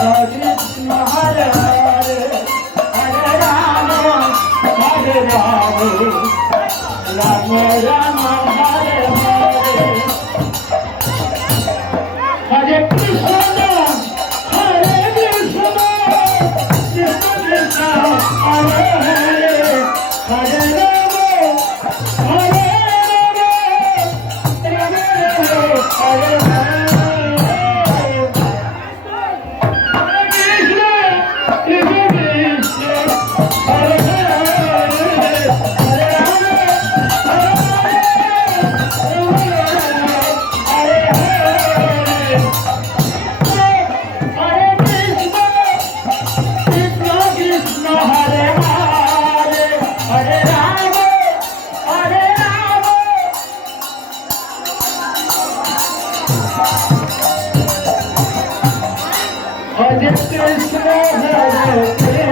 Hare Rama, Hare Rama,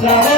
Yeah.